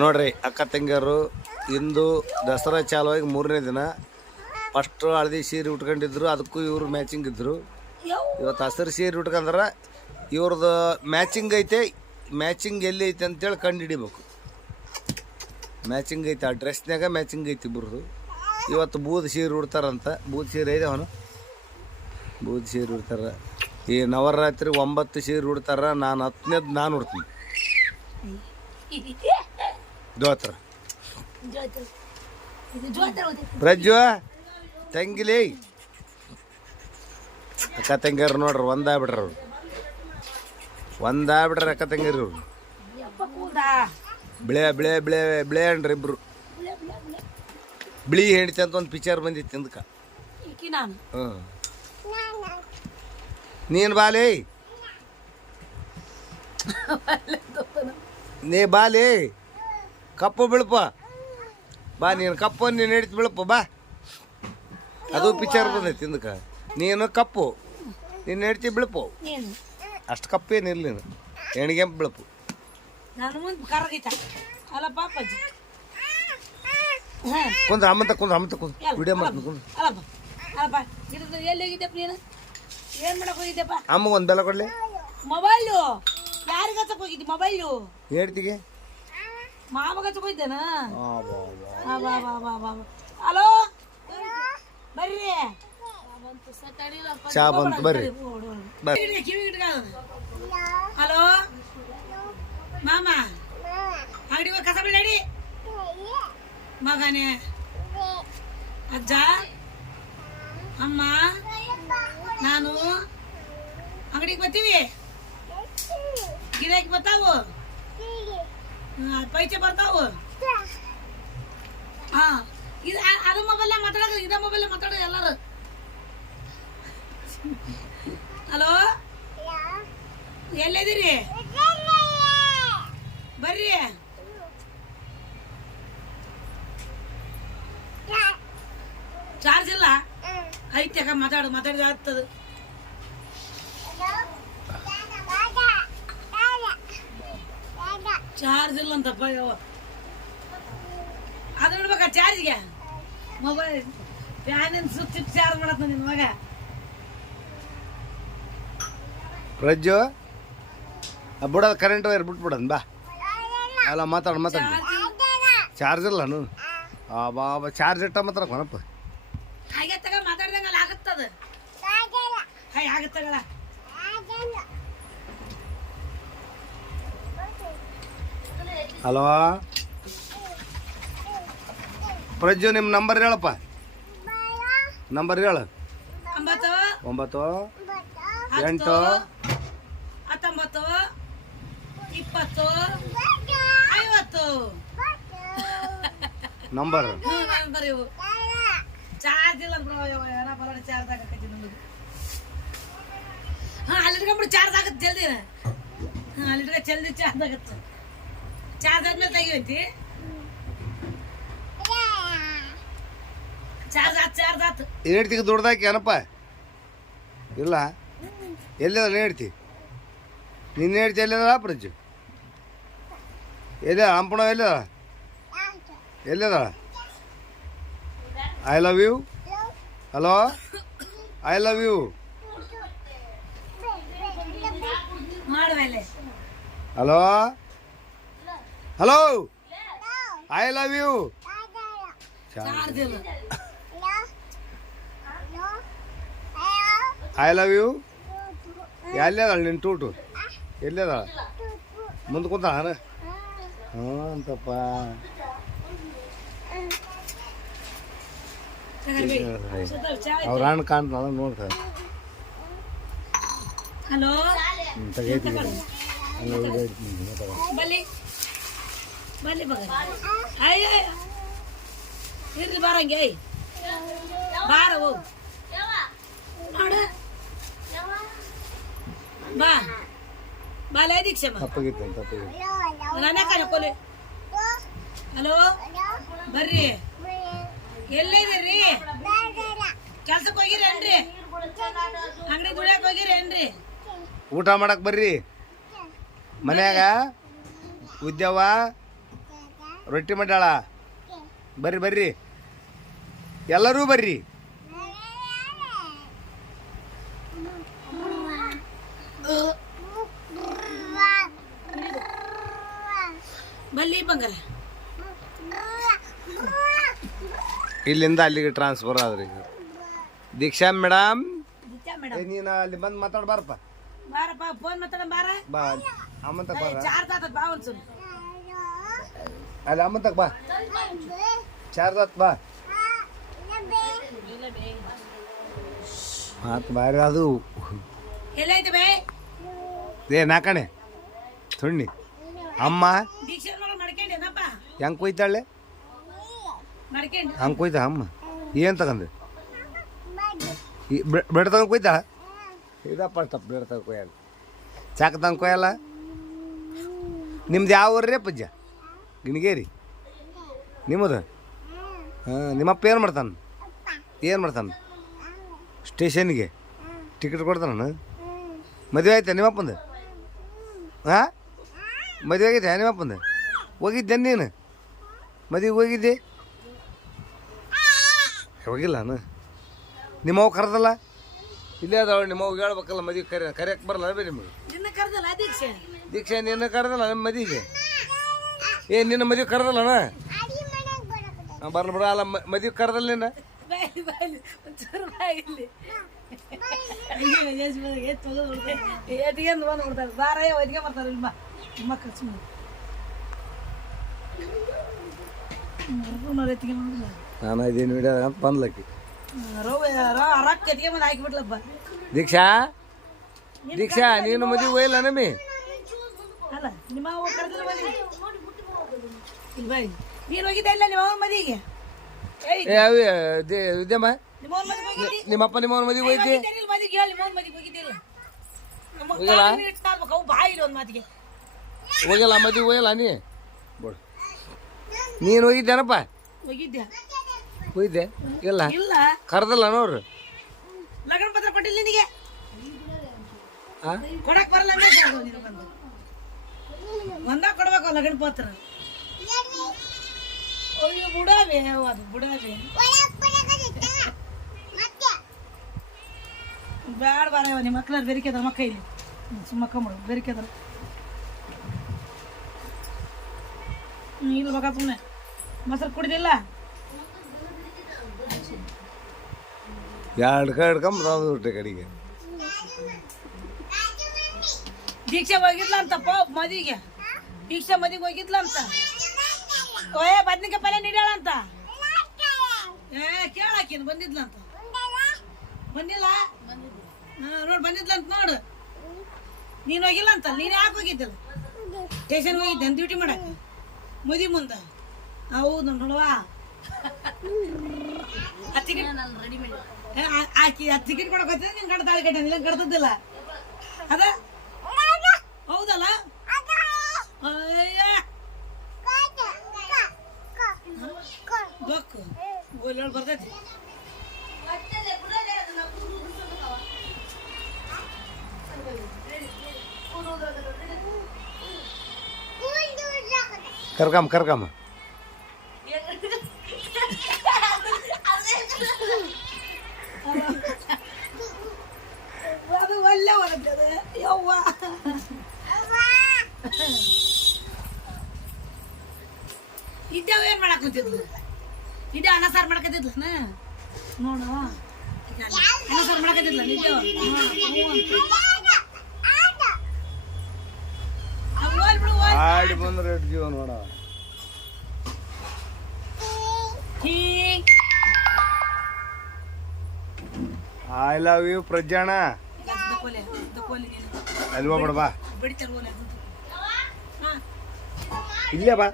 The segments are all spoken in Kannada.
ನೋಡ್ರಿ ಅಕ್ಕ ತಂಗಿಯರು ಇಂದು ದಸರಾ ಚಾಲುವಾಗಿ 3ನೇ ದಿನ ಫಸ್ಟ್ ಹಳದಿ ಸೀರೆ ಉಟ್ಕೊಂಡಿದ್ರು, ಅದಕ್ಕೂ ಇವರು ಮ್ಯಾಚಿಂಗ್ ಇದ್ರು. ಇವತ್ತು ಹಸಿರು ಸೀರೆ ಉಟ್ಕೊಂಡ್ರೆ ಇವ್ರದ್ದು ಮ್ಯಾಚಿಂಗ್ ಐತೆ. ಮ್ಯಾಚಿಂಗ್ ಎಲ್ಲಿ ಐತೆ ಅಂತೇಳಿ ಕಂಡು ಹಿಡಿಬೇಕು. ಮ್ಯಾಚಿಂಗ್ ಐತೆ, ಆ ಡ್ರೆಸ್ನಾಗ ಮ್ಯಾಚಿಂಗ್ ಐತಿ ಇಬ್ಬರದು. ಇವತ್ತು ಬೂದ್ ಸೀರೆ ಉಡ್ತಾರಂತ. ಬೂದ್ ಸೀರೆ ಇದೆ ಅವನು, ಬೂದ್ ಸೀರೆ ಉಡ್ತಾರೆ. ಈ ನವರಾತ್ರಿ 9 ಸೀರೆ ಉಡ್ತಾರ. ನಾನು 10ನೇದು ನಾನು ಉಡ್ತೀನಿ. ಜೋತ್ರ ಪ್ರಜ್ವ ತಂಗಿಲಿ ಅಕ್ಕ ತಂಗಿಯರು ನೋಡ್ರಿ, ಒಂದಾಗ್ಬಿಟ್ರ ಅವ್ರು, ಒಂದಾಗ್ಬಿಟ್ರ ಅಕ್ಕ ತಂಗಿಯರು. ಬಿಳೆ ಬಿಳೆ ಬಿಳೆ ಬಿಳೆ ಅನ್ರಿ ಇಬ್ರು. ಬಿಳಿ ಹೆಂಡತಿ ಅಂತ ಒಂದು ಪಿಕ್ಚರ್ ಬಂದಿತ್ತು ಹಿಂದಕ್ಕೆ. ನೀನು ಬಾಲಿ, ನೀ ಬಾಲಿ ಕಪ್ಪು ಬೀಳಪ್ಪ ಬಾ. ನೀನು ಕಪ್ಪು ನೀನು ಹಿಡಿತು ಬೀಳಪ್ಪ ಬಾ. ಅದು ಪಿಕ್ಚರ್ ಬಂದೈತಿ ಹಿಂದಕ್ಕೆ. ನೀನು ಕಪ್ಪು ನೀನು ಹಿಡ್ತಿ ಬೀಳಪ್ಪು. ಅಷ್ಟು ಕಪ್ಪೇನಿಲ್ಲ ನೀನು, ಹೆಣ್ಗೆಂಪು ಬೀಳಪ್ಪು. ಕುಂದ್ರ ಅಮ್ಮಂತ ಕುಂದ್ರ ಅಮ್ಮಂತ ಕುಂದ್ರ ವಿಡಿಯೋ ಮಾಡ್ತೀನಿ ಕುಂದ್ರ. ಅಮ್ಮಗೆ ಒಂದು ಬೆಲೆ ಕೊಡ್ಲಿ. ಮೊಬೈಲು ಯಾರಿಗೆ ಹಚ್ಚಕ್ ಹೋಗಿದ್ದಿ? ಮೊಬೈಲು ಹೇಳ್ತಿಗೆ ಮಾಮಗ ಹಚ್ಚಕ್ ಹೋಗಿದ್ದೇನ? ಹಲೋ ಬರ್ರಿ, ಚಾ ಬಂತು ಬರ್ರಿ. ಹಲೋ ಮಾಮ, ಅಂಗಡಿ ಕಸ ಬಿಡಿ ಮಗನೇ. ಅಜ್ಜ ಅಮ್ಮ ನಾನು ಅಂಗಡಿಗೆ ಬರ್ತೀವಿ. ಗಿರಾಕಿ ಬರ್ತಾವು, ಪೈಸೆ ಬರ್ತಾವು. ಹಾ, ಇದು ಅದು ಮೊಬೈಲ್ ಮಾತಾಡೋದು, ಇದ ಮೊಬೈಲ್ ಮಾತಾಡೋದು ಎಲ್ಲರೂ. ಹಲೋ ಎಲ್ಲಿದ್ದೀರಿ? ಬರ್ರಿ. ಚಾರ್ಜ್ ಇಲ್ಲ ಐತ್ಯಾಕ? ಮಾತಾಡಿದ ಆಗ್ತದ. ಚಾರ್ಜ್ ಇಲ್ಲ ಅಂತಪ್ಪ. ಅದು ಇಡ್ಬೇಕ ಚಾರ್ಜ್ಗೆ. ಮೊಬೈಲ್ ಫ್ಯಾನಿನ ಸ್ವಿಚ್ ಚಾರ್ಜ್ ಮಾಡತ್ತ ನಿನ್ ಮಗ. ಪ್ರಜ್ಜು ಬಿಡೋದು ಕರೆಂಟ್ ವೈರ್ ಬಿಟ್ಬಿಡೋದು ಬಾ. ಅಲ್ಲ ಮಾತಾಡು ಮಾತಾಡು. ಚಾರ್ಜ್ ಇಲ್ಲ ನಾನು ಬಾಬಾ, ಚಾರ್ಜ್ ಇಟ್ಟ ಮಾತ್ರ ಕೊನಪ್ಪ. ಹಾಗೆ ತಗ ಮಾತಾಡ್ದಂಗ ಆಗತ್ತದ. ಹಾಯ್ ಆಗತ್ತಗಳ. ಹಲೋ ಪ್ರಜ್ಜು, ನಿಮ್ಮ ನಂಬರ್ ಹೇಳಪ್ಪ. ನಂಬರ್ ಹೇಳು. 9 9 8 8 19 20 50 ನಂಬರ್. ಬರೀವು ಚಾರ್ಜ್ ಇಲ್ಲ ಚಾರ್ಜ್ ಆಗತ್ತೆ ನಮ್ದು. ಹಾ, ಅಲ್ಲಿಟ್ಕೊಂಡ್ಬಿಟ್ಟು ಚಾರ್ಜ್ ಆಗತ್ತೆ ಜಲ್ದಿ. ಹಾ, ಅಲ್ಲಿಟ್ಕ ಜಲ್ದಿ ಚಾರ್ಜ್ ಆಗತ್ತೆ. ಚಾರ್ಜ್ ಆದ್ಮೇಲೆ ತೆಗಿವಂತಿ. ಚಾರ್ಜ್ ಆತು. ಹೇಳ್ತಿಗೆ ದುಡ್ದಾಕಿ ಏನಪ್ಪ? ಇಲ್ಲ ಎಲ್ಲಿದ ಹೇಳ್ತಿ? ನಿನ್ನ ಹೇಳ್ತಿ ಎಲ್ಲಿದ ಪ್ರಜ್ಜು? ಎಲ್ಲಿ ಹಂಪಣ ಎಲ್ಲಿದ? ಎಲ್ಲಿದ? I love you. Hello I love you. Hello hello I love you. I love you. ಎಲ್ಲಿದಾಳ ನಿನ್ನ ಟೂಟು? ಎಲ್ಲಿದಾಳ? ಮುಂದೆ ಕುಂತ ಹ್ಞೂ ಅಂತಪ್ಪ. ಅವ್ರ ಹಣ್ಣು ಕಾಣ್ತಾಳ ನೋಡ್ತಾರೆ. ಹಲೋ ತಗೈತಿ ಬಲ್ಲಿ ಬಲ್ಲಿ ಬಗ. ಅಯ್ಯ ಇರ್ಲಿ ಬಾರಂಗೆ ಬಾರ ಹೋಗು ನೋಡ ಬಾ ಬಾಲ ದೀಕ್ಷೆ ತಪ್ಪಾಗಿತ್ತು ತಪ್ಪಾಗಿತ್ತು. ನಾನೇ ಕಳ್ಕೊಲಿ. ಹಲೋ ಬರ್ರಿ, ಎಲ್ಲಿದ್ದೀರಿ? ಕೆಲ್ಸಕ್ಕೆ ಹೋಗಿರೇನ್ರಿ? ಅಂಗಡಿ ದುಡಿಯಕ್ಕೆ ಹೋಗಿರೇನ್ರಿ? ಊಟ ಮಾಡಕ್ ಬರ್ರಿ. ಮನ್ಯಾಗ ಉದ್ಯವ ರೊಟ್ಟಿ ಮಾಡ್ಯಾಳ ಬರ್ರಿ ಬರ್ರಿ ಎಲ್ಲರೂ ಬರ್ರಿ. ಬಲ್ಲಿ ಬಂಗಾರ ಇಲ್ಲಿಂದ ಅಲ್ಲಿಗೆ ಟ್ರಾನ್ಸ್ಫರ್ ಆದ್ರಿ ಈಗ. ದೀಕ್ಷಾ ಮೇಡಮ್ ಮೇಡಮ್ ನೀನು ಅಲ್ಲಿ ಬಂದು ಮಾತಾಡ್ಬಾರಪ್ಪ. ಬಾರಪ್ಪ ಫೋನ್ ಮಾತಾಡ ಬಾರ ಬಾ ಅಮ್ಮಂತ ಬಾರ ಚಾರ್ಜ್ ಬಾ ಒಂದ್ಸಲ ಅಲ್ಲಿ ಅಮ್ಮಂತಕ್ ಬಾ ಚಾರ್ಜ್ ಆತ್ ಬಾ ಮಾತು ಬಾರಿ ಅದು ಎಲ್ಲೈತೆ ಬೇ ಏ ನಾಕಣೆ ಸುಣ್ಣಿ ಅಮ್ಮ ದೀಕ್ಷೆ ಮಾಡ್ಕೊಂಡೇನಪ್ಪ ಹೆಂಗೆ ಕೊಯ್ತಾಳೆ ಮಾಡ್ಕೊಂಡು ಹಂಗೆ ಕೊಯ್ತಾ ಅಮ್ಮ ಏನು ತಗೊಂಡು ಬ್ರೆಡ್ ತಗೊಂಡು ಕೊಯ್ತಾ ಇದಪ್ಪ ತಪ್ಪು ಬ್ರೆಡ್ ತಗೊಂಡು ಕೊಯ್ಯಲ್ಲ ಚಾಕ ತಗೊಂಡು ಕೊಯ್ಯಲ್ಲ. ನಿಮ್ದು ಯಾವ ಊರ್ರಿ ಅಪ್ಪಜ್ಜ? ಗಿಣಿಗೇರಿ ನಿಮ್ಮದು? ಹಾಂ ನಿಮ್ಮಪ್ಪ ಏನು ಮಾಡ್ತಾನೆ? ಏನು ಮಾಡ್ತಾನೆ? ಸ್ಟೇಷನ್ಗೆ ಟಿಕೆಟ್ ಕೊಡ್ತಾನ? ಮದುವೆ ಆಯ್ತಾ ನಿಮ್ಮಪ್ಪಂದು? ಹಾಂ ಮದುವೆ ಆಗೈತೆ ನಿಮ್ಮಪ್ಪಂದು? ಹೋಗಿದ್ದೆ ನೀನು ಮದುವೆಗೆ ಹೋಗಿದ್ದೆ? ಹೋಗಿಲ್ಲ ನಾನು. ನಿಮ್ಮವ್ ಕರೆದಲ್ಲ ಇಲ್ಲೇ ಅದಾವ ನಿಮ್ಮವ್ ಹೇಳ್ಬೇಕಲ್ಲ ಮದುವೆ ಕರೆಯಕ್ಕೆ ಬರಲ್ಲ ಬೇ ನಿಮಗೆ. ನಿನ್ನ ಕರ್ದಲ್ಲ ದೀಕ್ಷೆ ದೀಕ್ಷೆ ನಿನ್ನ ಕರೆದಲ್ಲ ನಿಮ್ಮ ಮದುವೆಗೆ? ನಿನ್ನ ಮದುವೆ ಕರೆದಲ್ಲಣ್ಣ? ಬರ್ಲಿ ಬಿಡ ಅಲ್ಲ ಮದುವೆ ಕರೆದಲ್ಲ ನಿನ್ನ? ಬಾಯಿ ಬಾಯಿ ಒಂಚೂರು ಬಾಯಿಲಿ ಎತ್ತಿಗೆ ಬಂದು ಕೊಡ್ತಾರೆ ಬಾರ ಒದಿಗೆ ಬರ್ತಾರೆ ಇಲ್ಲಿ ಬಾ ಮಕ್ಕಳು ಸುಮ್ಮನೆ ಎತ್ತಿಗೆ ಬಂದಿಲ್ಲ ನಾನು ಇದೇನು ವಿಡಿಯೋ ಅಂತ ಬಂದ್ಲಕ್ಕಿ ರೊಕ್ಕ ಎತ್ತಿಗೆ ಬಂದು ಹಾಕಿಬಿಟ್ಲಪ್ಪ. ದೀಕ್ಷಾ ದೀಕ್ಷಾ ನೀನು ಮದುವೆ ಹೋಯಿಲ್ಲ ನಮ್ಮಿ? ಅಲ್ಲ ನಿಮ್ಮ ಅವ್ವ ಕರೆದಿಲ್ಲ ಮದುವೆ ಇಲ್ಲಿ ಬಾಯಿ ನೀನು ಹೋಗಿದ್ದೆ ಇಲ್ಲ ನಿಮ್ಮ ಅವ್ವ ಮದುವೆಗೆ? ವಿದ್ಯಮ್ಮ ನಿಮ್ಮ ಅವ್ವ ಮದುವೆ ಹೋಗಿದ್ದಿ? ನಿಮ್ಮಪ್ಪ ನಿಮ್ಮವ್ನ ಮದುವೆ ಹೋಯ್ತಿ? ಮದುವೆಗೆ ಹೇಳಿ ನಿಮ್ಮ ಅವ್ವ ಮದುವೆ ಹೋಗಿದ್ದಿಲ್ಲ? ಅವು ಬಾಯಿಲ್ಲ ಒಂದು ಮಾತಿಗೆ ಹೋಗಿಲ್ಲ ಮದುವೆ ಹೋಗಿಲ್ಲ ನೀ ಬೋಡು ನೀನು ಹೋಗಿದ್ದೇನಪ್ಪ? ಹೋಗಿದ್ದೆ ಹೋಗಿದ್ದೆ ಇಲ್ಲ ಇಲ್ಲ ಕರೆದಲ್ಲ ನೋಡ್ರಿ. ಲಗ್ನ ಪತ್ರ ಕೊಟ್ಟಿಲ್ಲ ನಿನಗೆ? ಕೊಡಕ್ ಬರಲ್ಲ ಒಂದ ಕೊಡ್ಬೇಕು ಲಗ್ನ ಪತ್ರ. ಅಯ್ಯೋ ಬುಡಾವೆ ಅದು ಬುಡಾವೆ ಬ್ಯಾಡ ಬಾರ ನಿಮ್ಮ ಮಕ್ಳು ಬೆರಿಕೆದಾರ ಮಕ್ಕ ಇಲ್ಲಿ ಸುಮ್ಮಕ್ಕಂಬಳು ಬೆರಿಕೆದಾರ ಇಲ್ಲ ಬಗ ಸುಮ್ಮನೆ ಮೊಸರು ಕುಡಿದಿಲ್ಲ ಎರಡು ಕಡ್ಕೊಂಬ ಕಡೆಗೆ. ದೀಕ್ಷೆ ಹೋಗಿದ್ಲ ಅಂತಪ್ಪ ಮದಿಗೆ ದೀಕ್ಷೆ ಮದಿಗೆ ಹೋಗಿದ್ಲ ಅಂತ. ಓಯ್ ಬದ್ನಿಕಾಯಿ ಪಲ್ಯ ನೀಡಾಳಂತ ಕೇಳಾಕಿನ್ ಬಂದಿದ್ಲ ಅಂತ. ಬಂದಿಲ್ಲ ನೋಡ್ ಬಂದಿದ್ಲ ಅಂತ ನೋಡು. ನೀನ್ ಹೋಗಿಲ್ಲ ಅಂತ ನೀನ್ ಯಾಕೆ ಹೋಗಿದ್ದಲ್ಲ? ಸ್ಟೇಷನ್ ಹೋಗಿದ್ದೆ ಡ್ಯೂಟಿ ಮಾಡಕ ಮದಿ ಮುಂದ. ಹೌದು ನೋಡುವಾ ಆಕಿ ಆ ಟಿಕೆಟ್ ಕೊಡಕ್ ಹೋಗ್ತಿದ್ದೆ ನೀನ್ ಕಡ್ದ ತಾಳಿ ಕಟ್ಟ ಇಲ್ಲ ಕಡ್ತದ್ದಿಲ್ಲ ಅದ ಹೌದಲ್ಲ? ಬಕ್ಕು ಗೋಲ್ ಬರ್ತೈತಿ ಕರ್ಕಮ್ಮ ಅದು ಒಳ್ಳೆ ಹೊರಟದ ಯವ್ವ ಇದ್ದೇವ ಏನ್ ಮಾಡಕ್ ಕುಂತಿದ್ಲು? ಇದೇ ಅನ್ನ ಸಾರು ಮಾಡಕತ್ತಿದ್ಲನ ನೋಡು ಅನ್ನ ಸಾರು ಮಾಡಕತ್ತಿದ್ಲ ನಿಜ ಆಡಿ ಬಂದ್ರೆ ಜೀವ ನೋಡ. ಐ ಲವ್ ಯು ಪ್ರಜ್ಞಾನ. ಅಲ್ಲಿ ಹೋಗ್ಬೇಡ ಬಾ ಇಲ್ಲೇ ಬಾ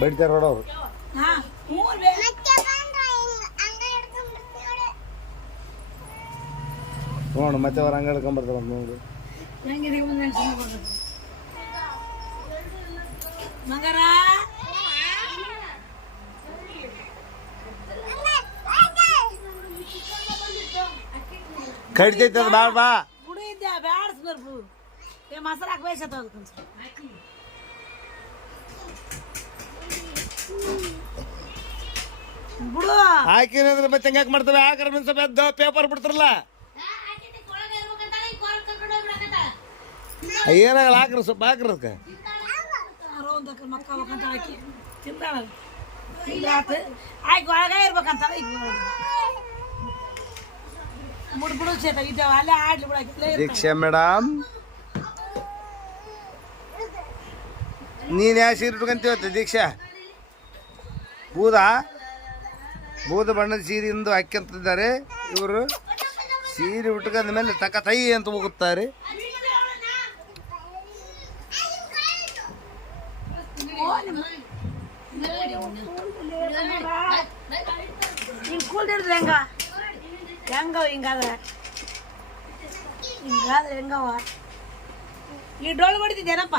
ಬಡಿತಾರ ನೋಡವ್ರು. ನೋಡು ಮತ್ತೆ ಅವ್ರ ಹಂಗ ಹೇಳ್ಕೊಂಬರ್ತಾರ ನೋಡು. ಮಂಗಾರ ಕಡಿತೈತದ ಬಾಳ್ ಬಾ ಗುಡಿ ಇದ್ದೆ ಬ್ಯಾಡ ಸುಂದರ್ಪು ಮೊಸರು ಹಾಕಿ ಬೇಸತ್ತ ಬಿಡು ಹಾಕಿನಂದ್ರೆ ಮತ್ತೆ ಹೆಂಗಾಕ್ ಮಾಡ್ತವೆ ಹಾಕರ ಸ್ವಲ್ಪ ಎದ್ದು ಪೇಪರ್ ಬಿಡ್ತಾರಲ್ಲ ಏನಾಗಲ್ಲ ಹಾಕ್ರಿ ಸ್ವಲ್ಪ ಹಾಕ್ರಿ ಅದಕ್ಕೆ ಯಾರೋ ಒಂದು ಮಕ್ಕ ಹೋಗಂತ ಹಾಕಿ ತಿಂದಾಳ ಆಯ್ತು ಆಯ್ತು ಒಳಗ ಇರ್ಬೇಕಂತ ಬಿಡು ಸೇತ ಇದ್ದಾವ ಅಲ್ಲೇ ಆಡ್ಲಿ ಬಿಡಕ್ಕೆ ದೀಕ್ಷಾ ಮೇಡಮ್ ನೀನು ಯಾವ ಸೀರೆ ಉಟ್ಕೊಂತೀವತ್ತ ದೀಕ್ಷಾ ಬೂದ ಬಣ್ಣದ ಸೀರೆಯಿಂದ ಹಾಕ್ಯಂತಿದ್ದಾರೆ ಇವರು ಸೀರೆ ಉಟ್ಕೊಂಡ ಮೇಲೆ ತಕ ತೈ ಅಂತ ಹೋಗುತ್ತಾರೆ ಹಿಂಗೆ ಕೂಲ್ ಹಿಡಿದ್ರೆ ಹೆಂಗವ ಹಿಂಗಾದ್ರೆ ಹೆಂಗವ ಈ ಡೊಳ್ಳು ಹೊಡಿತಿದ್ದೇನಪ್ಪ